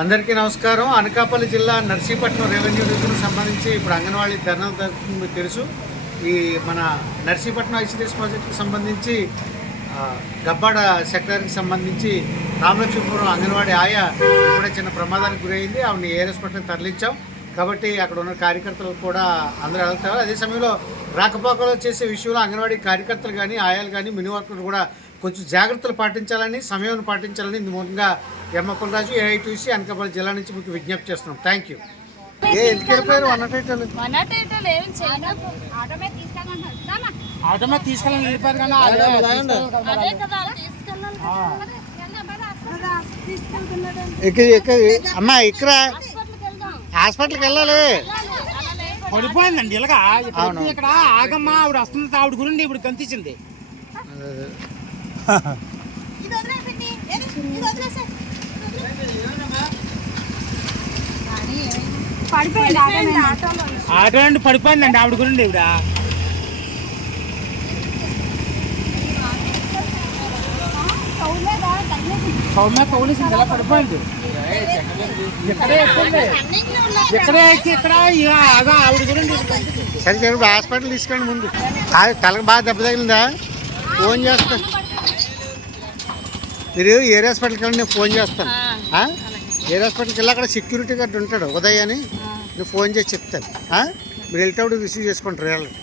అందరికీ నమస్కారం. అనకాపల్లి జిల్లా నర్సీపట్నం రెవెన్యూ డివిజన్కి సంబంధించి ఇప్పుడు అంగన్వాడీ ధర్నా మీకు తెలుసు. ఈ మన నర్సీపట్నం ఐసీడీఎస్ ప్రాజెక్టుకి సంబంధించి గబ్బాడ సెక్టర్కి సంబంధించి రామలక్ష్మీపురం అంగన్వాడీ ఆయా ఇప్పుడే చిన్న ప్రమాదానికి గురైంది. ఆవిడని ఏ హాస్పిటల్కి తరలించాం. కాబట్టి అక్కడ ఉన్న కార్యకర్తలు కూడా అందరూ వెళ్తారు. అదే సమయంలో రాకపోకలు చేసే విషయంలో అంగన్వాడీ కార్యకర్తలు కానీ ఆయాలు కానీ మినీ వర్కర్లు కూడా కొంచెం జాగ్రత్తలు పాటించాలని సమయం పాటించాలని మూలంగా ఎమ్మకుల రాజు ఏఐటీసీ అనకాపల్లి జిల్లా నుంచి మీకు విజ్ఞప్తి చేస్తున్నాం. థ్యాంక్ యూ ఏ ఎందుకు వెళ్ళిపోయారు? వన్ ఏం చేయలేదు ఆటోమే. ఆటోమే వెళ్ళిపోయారు కానీ అదే కదా. అమ్మా ఇక్కడ హాస్పిటల్కి వెళ్ళాలి. పడిపోయిందండి ఇలాగా. ఇక్కడ ఆగమ్మ ఆవిడ వస్తుంది ఆవిడ గురించి ఇప్పుడు కనిపించింది. ఇది ఆటో పడిపోయిందండి ఆవిడ గురించి ఇవిడ. సౌమ్య తోలేసింది ఇలా పడిపోయింది. ఇక్కడే ఇక్కడే ఇక్కడ ఆవిడ గురించి సరే సరే హాస్పిటల్ తీసుకెళ్ళండి ముందు. తలకు బాగా దెబ్బ తగిలిందా? ఫోన్ చేస్తా. మీరు ఏరియా హాస్పిటల్కి వెళ్ళి నేను ఫోన్ చేస్తాను? ఏరియా హాస్పిటల్కి వెళ్ళి అక్కడ సెక్యూరిటీ గార్డ్ ఉంటాడు ఉదయ్ అని నేను ఫోన్ చేసి చెప్తాను? మీరు వెళ్ళేటప్పుడు రిసీవ్ చేసుకుంటారు వెళ్ళండి